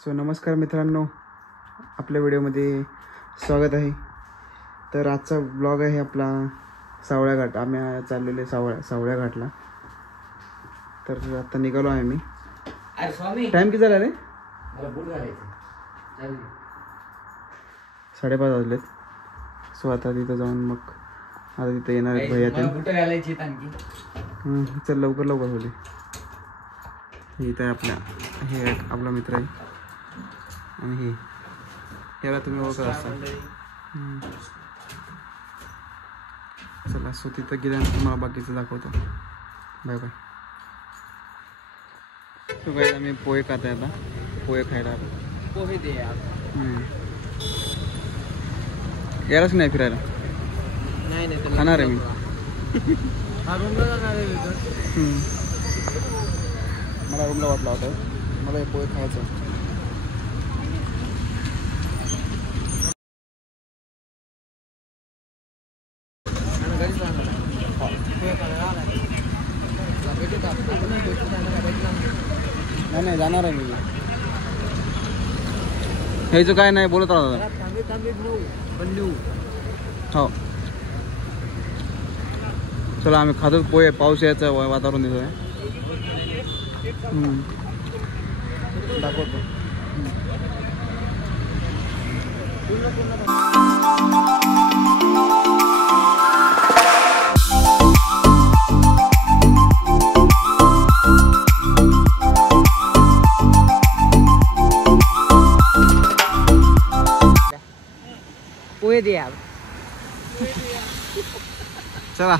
So नमस्कार मित्रांनो, आपल्या व्हिडिओमध्ये स्वागत आहे। तर आजचा ब्लॉग आहे आपला सावळ्या घाट। आम्ही चाललेले सावळ्या घाटला। तर आता निघालो आहे मी। टाइम किती झाला रे? 5:30 वाजलेत। सो आता तिथं जाऊन मग आता तिथं येणार आहेत भैया ते। चल लवकर होते। इथं आपला हे आपला मित्र आहे आणि याला तुम्ही ओळखत असाल। चला सो तिथं गेल्यानंतर तुम्हाला बाकीचं दाखवतो। Bye bye. तो काय आम्ही पोहे खात आहे, आता पोहे खायला आलो। पोहे दे यार। यायलाच नाही फिरायला? नाही खाणार आहे मी। रूमला जाणार आहे मला रूमला वाटला होता, मला हे पोहे खायचं। नाही जाणार आहे मी। ह्याचं काय नाही बोलत राहता। हो चला आम्ही खातो पोहे। पाऊस यायचं वातावरण दिसत आहे। दाखवतो। पोहे दे यार। चला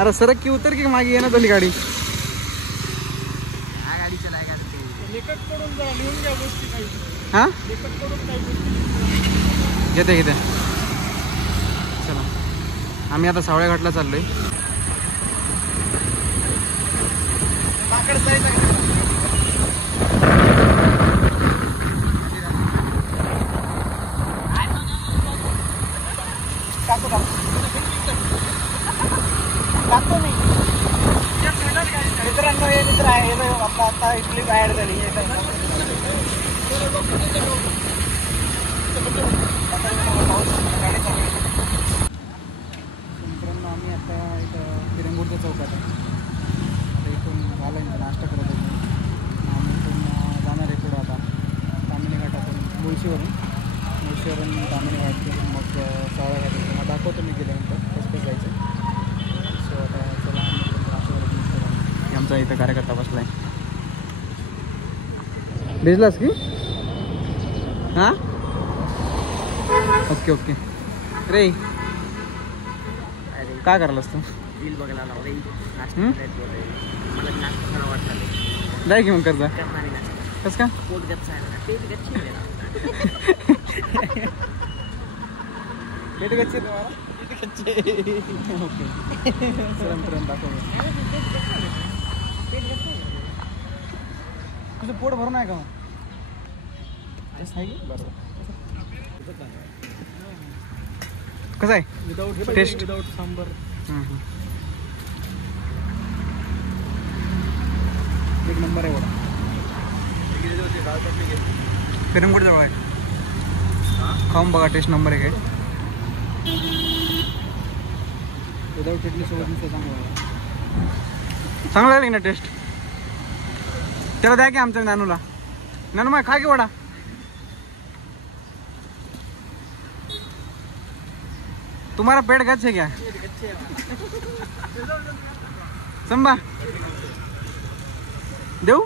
अरे सरक की उतर की मागे येणार झाली गाडी। गाडी चलाय हाँ घेते चला आम्ही आता सावळ्या घाटला चाललोय। मित्रांनो हे मित्र आहे आपला आता इथली बाहेर झाली। मित्रांनो आम्ही आता इथं किरंगूरच्या चौकात आहे। आता इथून झालं आहे नाश्ता करत आहे। आम्ही इथून जाणार आहे पुढं आता तामिनी घाटातून मुळशीवरून तामिनी घाट करून मग सावळ्या घाट मग दाखवतो मी गेल्यानंतर कसं जायचं। सो आता चला आम्ही आमचा इथं कार्यकर्ता बसला आहे। भिजलास की? हां ओके रे काय करायलास तू? रील बघायला मला नाश्ता वाटला जाय की मग करता कसं का पोट गच्च आहे पेट गच्चे तुम्हाला ओके चला मित्रांनो दाखव। तुझं पोट भरून आहे का मग? आहे की बरोबर। कसं आहे टेस्ट? विदाउट सांबर। एक नंबर आहे बघा। किरंगूट जवळ आहे, खाऊन बघा टेस्ट नंबर आहे। काय विदाउट चटणी सोबत नुसतं चांगलं लागली ना टेस्ट? त्याला द्या की आमच्या नानूला। नानू माय खा की वडा। तुम्हारा पेट गच्छ है क्या? संभा देऊ?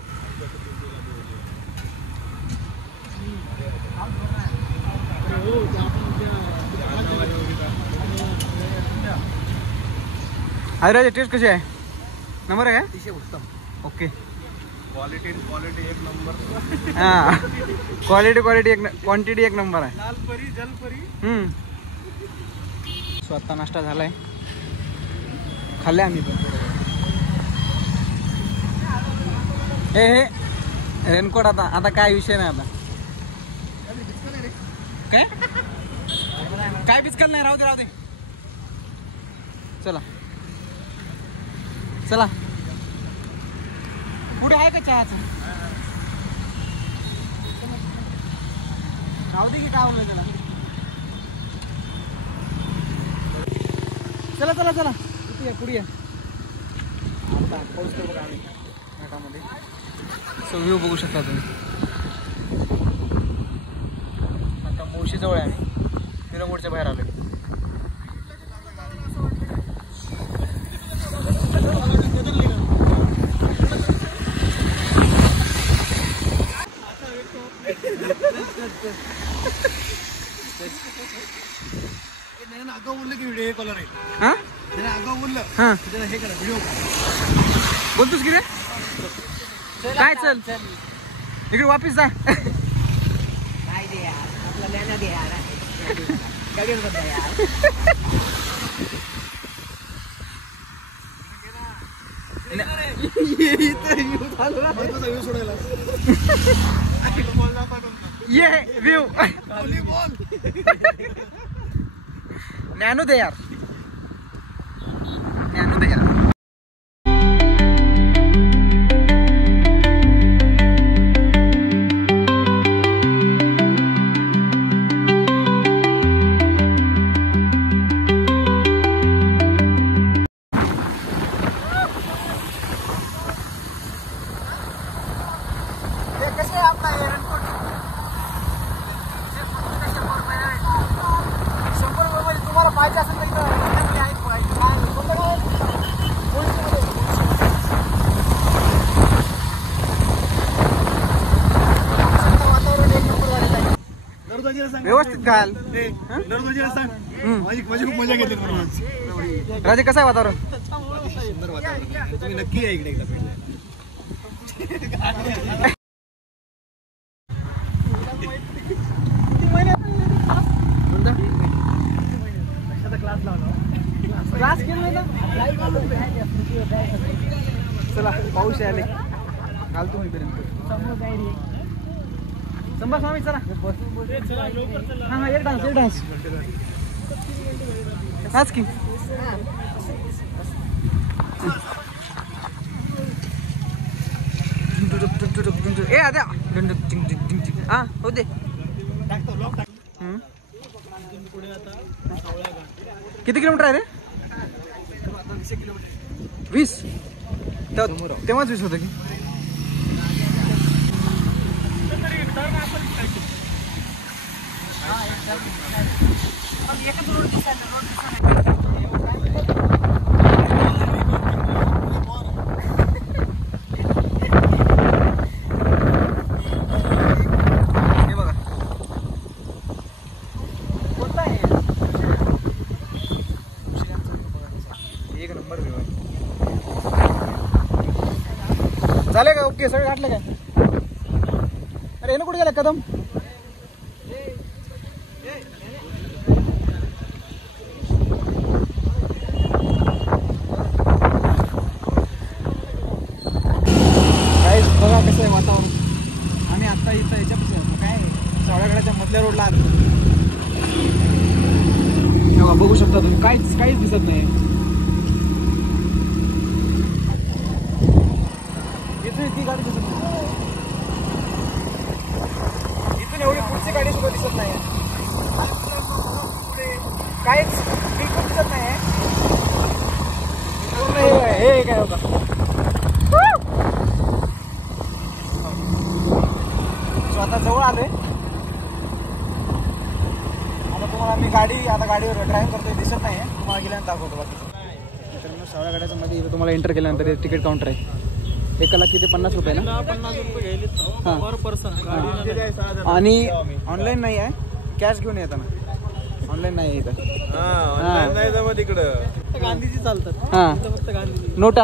आदिराज टेस्ट कशी आहे? नंबर आहे का? उत्तम। ओके क्वालिटी एक नंबर। हाँ क्वालिटी एक क्वांटिटी एक नंबर आहे। लाल परी जल परी। सो आता नाश्ता झालाय, खाल्ले आम्ही पण। हे रेनकोट आता काय विषय नाही। आता काय बिस्कल नाही, राहू दे। चला पुढे आहे का चहाचं? राहू दे की काय आवडलं त्याला. चला चला चला इथे या, पुढे या. आता पाऊस तर बघा आम्ही घाटामध्ये. सो व्ह्यू बघू शकता तुम्ही. आता मोशीजवळ आहे आम्ही, पिरंगूडच्या बाहेर आलो. आगाऊ बोललं की व्हिडिओ कॉलर आहे. हा आगाऊ बोललं हा हे करा व्हिडिओ. बोलतोस की रे काय? चल इकडे वापिस जा. काय दे यार, आपला लेना दे यार. गाडीवर बसला यार. सोडायला ये व्ह्यू नॅनो दे यार, नॅनो दे यार. व्यवस्थित घाल. माझी खूप मजा घेतली. राजे कसं आहे वातावरण? सुंदर वातावरण. तुम्ही नक्की या इकडे एकदा भेटायला. क्लास केलं चला पाऊस आले घालतो मी पर्यंत. संभा स्वामी चला. हा हा एक डान्स हाच की. ए आद्या हा हो दे. किती किलोमीटर आहे रे? 20. तेव्हाच 20 होतं की. एक नंबर झाले का? ओके सगळे घातले काय? अरे येणं कुठे गेला कदम? बघा कसं आहे वातावरण. आम्ही आता इथं याच्यापासून काय सावळ्यागडाच्या मधल्या रोडला आलो. बघू शकता तुम्ही काहीच दिसत नाही. इथून ती गाडी दिसत नाही. इथून एवढी पुढची गाडी सुद्धा दिसत नाही. काहीच बिलकुल दिसत नाही. हे काय होता? आता जवळ आलोय. आता तुम्हाला मी गाडीवर ड्राईव्ह करतोय दिसत नाही. तुम्हाला गेल्यानंतर दाखवतो. बाकी मित्रांनो सावळ्यागडाच्या मध्ये इथं तुम्हाला एंटर केल्यानंतर तिकीट काउंटर आहे. एकाला किती 50 रुपये ना? 50 रुपये घ्यायले पर पर्सन. आणि ऑनलाईन नाही आहे, कॅश घेऊन येताना. ऑनलाईन नाही आहे इथं. नाही तर मग तिकडं गांधीजी चालतात. हा फक्त गांधीजी नोटा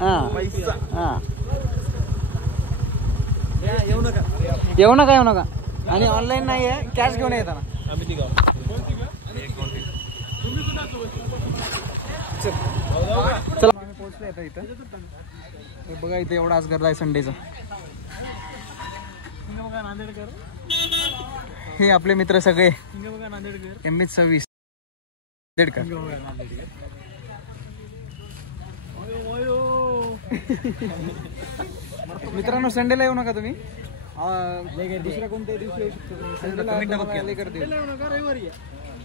हा पैसा. हा येऊ नका. येऊ नका. आणि ऑनलाईन नाही आहे, कॅश घेऊन येताना. आम्ही तिघ चला आम्ही पोहोचलोय आता इथं. हे बघा इथे एवढा आज गर्दा आहे संडेचा. हे आपले मित्र सगळे MH26 नांदेडकर. मित्रांनो संडेला येऊ नका तुम्ही, दुसऱ्या कोणत्याही दिवशी येऊ शकतो तुम्ही. संडेला लय गर्दी होईल.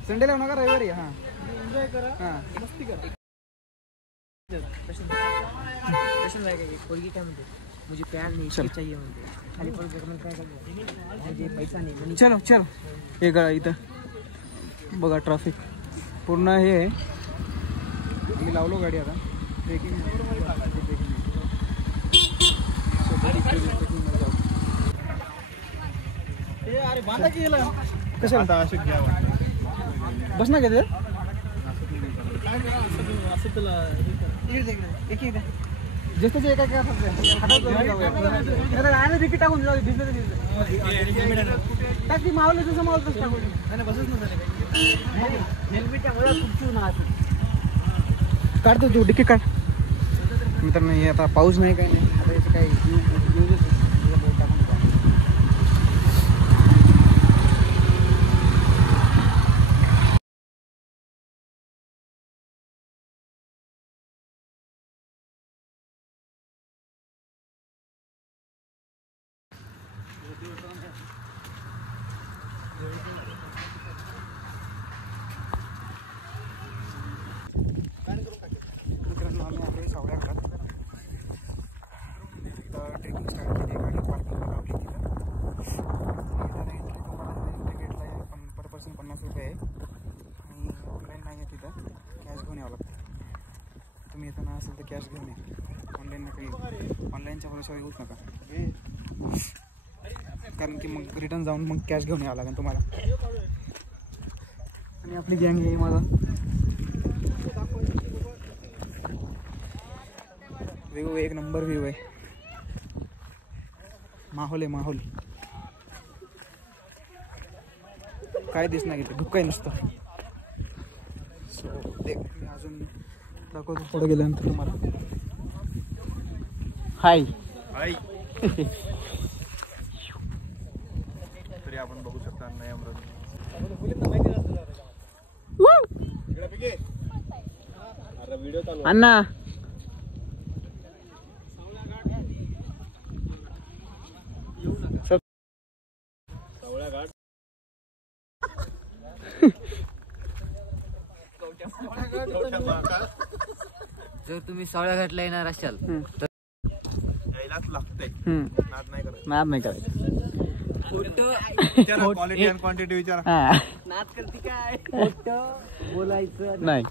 संडेला येऊ नका, रविवारी हां एन्जॉय करा, हां मस्ती करा. पोरगी काय म्हणते, मुझे प्यार नहीं चाहिए म्हणते. खाली पोरगी काय करते, मुझे पैसा नाही. चलो चलो. हे गळा इथं बघा ट्रॅफिक पूर्ण हे आहे. मी लावलो गाडी आता ब्रेकिंग. अरे बांधा गेला कसं बस ना घेते असं तुला जास्त एका तिकीट टाकून जाऊ टाकी मावलं जसं मावलं तसं टाकून बसच नव्हतं. काढतो तू तिकीट काढ. मित्रांनो हे आता पाऊस नाही काय नाही, आता याचं काही यूजच टाकून मित्रांनो आम्ही आलो सावळ्या घरात. तर ट्रेकिंग स्टार्ट केली, गाडी पार्किंगला लावली तिथं. एंट्री तुम्हाला गेटला आहे पण पर पर्सन 50 रुपये आहे आणि ऑनलाईन नाही आहे तिथं, कॅश घेऊन यावं लागतं. तुम्ही येताना असेल तर कॅश घेऊन या, ऑनलाईन नका येऊ. ऑनलाईनच्या भरोशावर येऊच नका, कारण की मग रिटर्न जाऊन मग कॅश घेऊन यावं लागेल तुम्हाला. आणि आपली गँग आहे माझा. व्ह्यू एक नंबर व्ह्यू आहे, माहोल आहे माहोल. काय दिसणार घेते धुक्काही नसतं. सो ते मी अजून दाखवतो पुढे गेल्यानंतर तुम्हाला. हाय हाय. तरी आपण बघू शकता नाही अमृत व्हिडिओ चालू अण्णा. सावळ्या घाट. जर तुम्ही सावळ्या घाटला येणार असाल तर यायलाच लागतंय, नाद नाही करायचं. नाद नाही करायचं. क्वालिटी अँड क्वांटिटी विचारा. नाद करते काय, खोटं बोलायचं नाही.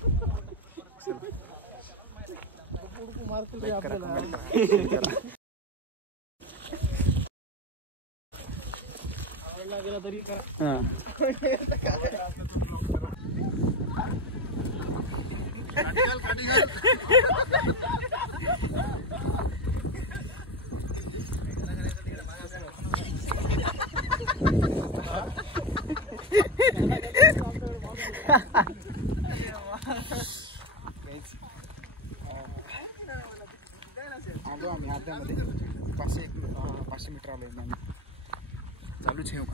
आलो आम्ही अर्ध्यामध्ये 500 मीटर आलो आहे. चालूच आहे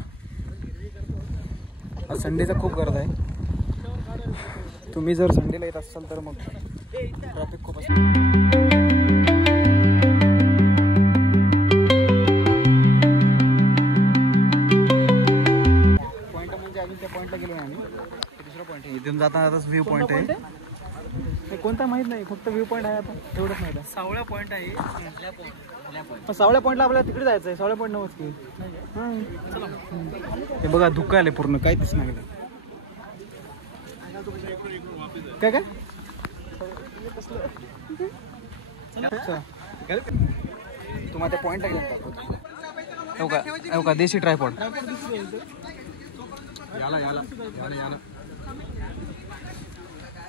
का. संडेचा खूप गर्दी आहे. तुम्ही जर संडेला येत असाल तर मग ट्रॅफिक खूप असतं. पॉईंट म्हणजे अजून त्या पॉईंटला गेलो आम्ही. दुसरा पॉईंट आहे, इथून जाताना व्ह्यू पॉईंट आहे. कोणता माहित नाही, फक्त व्ह्यू पॉईंट आहे. आता एवढंच माहित आहे. सावळ्या पॉईंट आहे. सावळ्या पॉईंटला आपल्याला तिकडे जायचं आहे. सावळ्या पॉईंट नव्हतं की. ते बघा धुक्का आले पूर्ण, काही दिसत नाही. काय काय तुम्हाला त्या पॉईंटला गेला दाखवतो का. देशी ट्रायपॉड.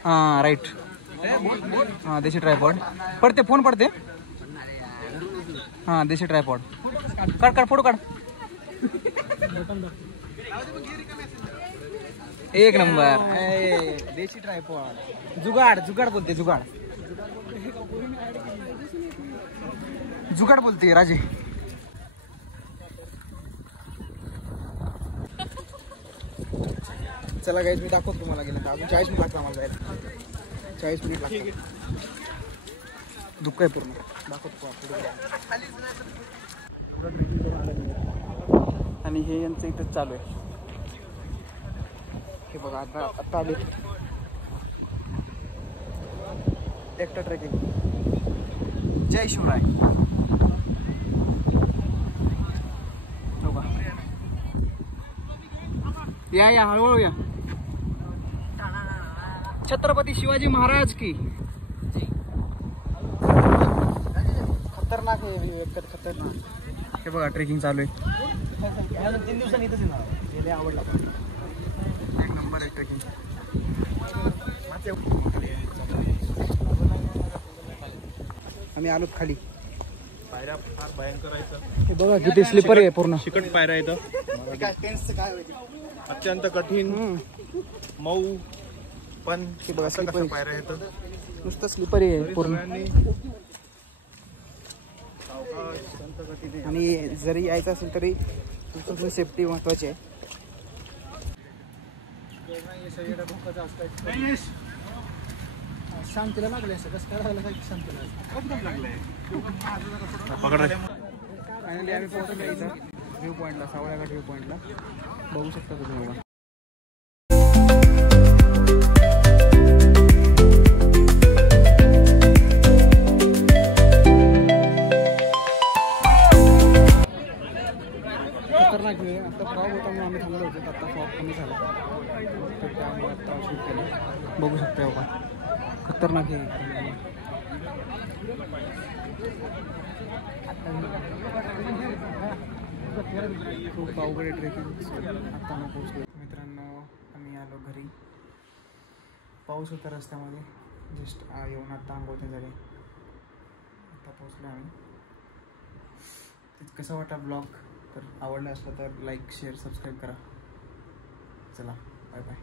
हां राईट. हां देशी ट्रायपॉड पडते, फोन पडते. हां देशी ट्रायपॉड. काढ काढ फोटो काढ. एक नंबर. देशी ट्रायपॉड. जुगाड जुगाड बोलते, जुगाड जुगाड बोलते राजे. चला गाईज मी दाखवतो तुम्हाला. गेलं अजून 40 मिनिट लागतात आम्हाला जायला. 40 मिनिट लागतात. धुकं आहे पूर्ण. दाखवतो आणि हे यांचं इथंच चालू आहे. हे बघा आता आले एकटा ट्रेकिंग. जय शिवराय. या हळूहळू या. छत्रपती शिवाजी महाराज की. खतरनाक आहे एकदम खतरनाक. हे बघा ट्रेकिंग चालू आहे. 3 दिवसांनी इथंच येणार. गेले आवडला पण एक नंबर आहे ट्रेकिंग. आम्ही आलोत खाली. पायऱ्या फार भयंकर आहेत. हे बघा किती स्लिपर आहे पूर्ण. चिकट पायऱ्या आहेत. काय अत्यंत कठीण मऊ पण हे बघा कसं स्लिपर पायऱ्या आहेत. नुसतं स्लिपर आहे पूर्ण. आणि जरी यायचं असेल तरी तुमचं सेफ्टी महत्वाची आहे. शांतीला लागले असं कसं काय लागलं काय शांतीला फायनली आम्ही पोहोचलो इथं व्ह्यू पॉईंटला. सावळ्याघाट व्ह्यू पॉईंटला बघू शकता तुम्ही. बघा खतरनाक व्ह्यू आहे. आता फॉग होता म्हणून आम्ही थांबलो होतो. आता फॉग कमी झाला तर त्यामुळे आता शूट केलं. बघू शकता बघा खतरनाक आहे. खूप अवघड आहे ट्रेकिंग. आता मग पोहोचलो मित्रांनो. आम्ही आलो घरी. पाऊस होता रस्त्यामध्ये. जस्ट येऊन आता आंघोळ झाले. आता पोहोचलो आम्ही. कसा वाटला ब्लॉग? तर आवडला असला तर लाईक शेअर सबस्क्राईब करा. चला बाय बाय.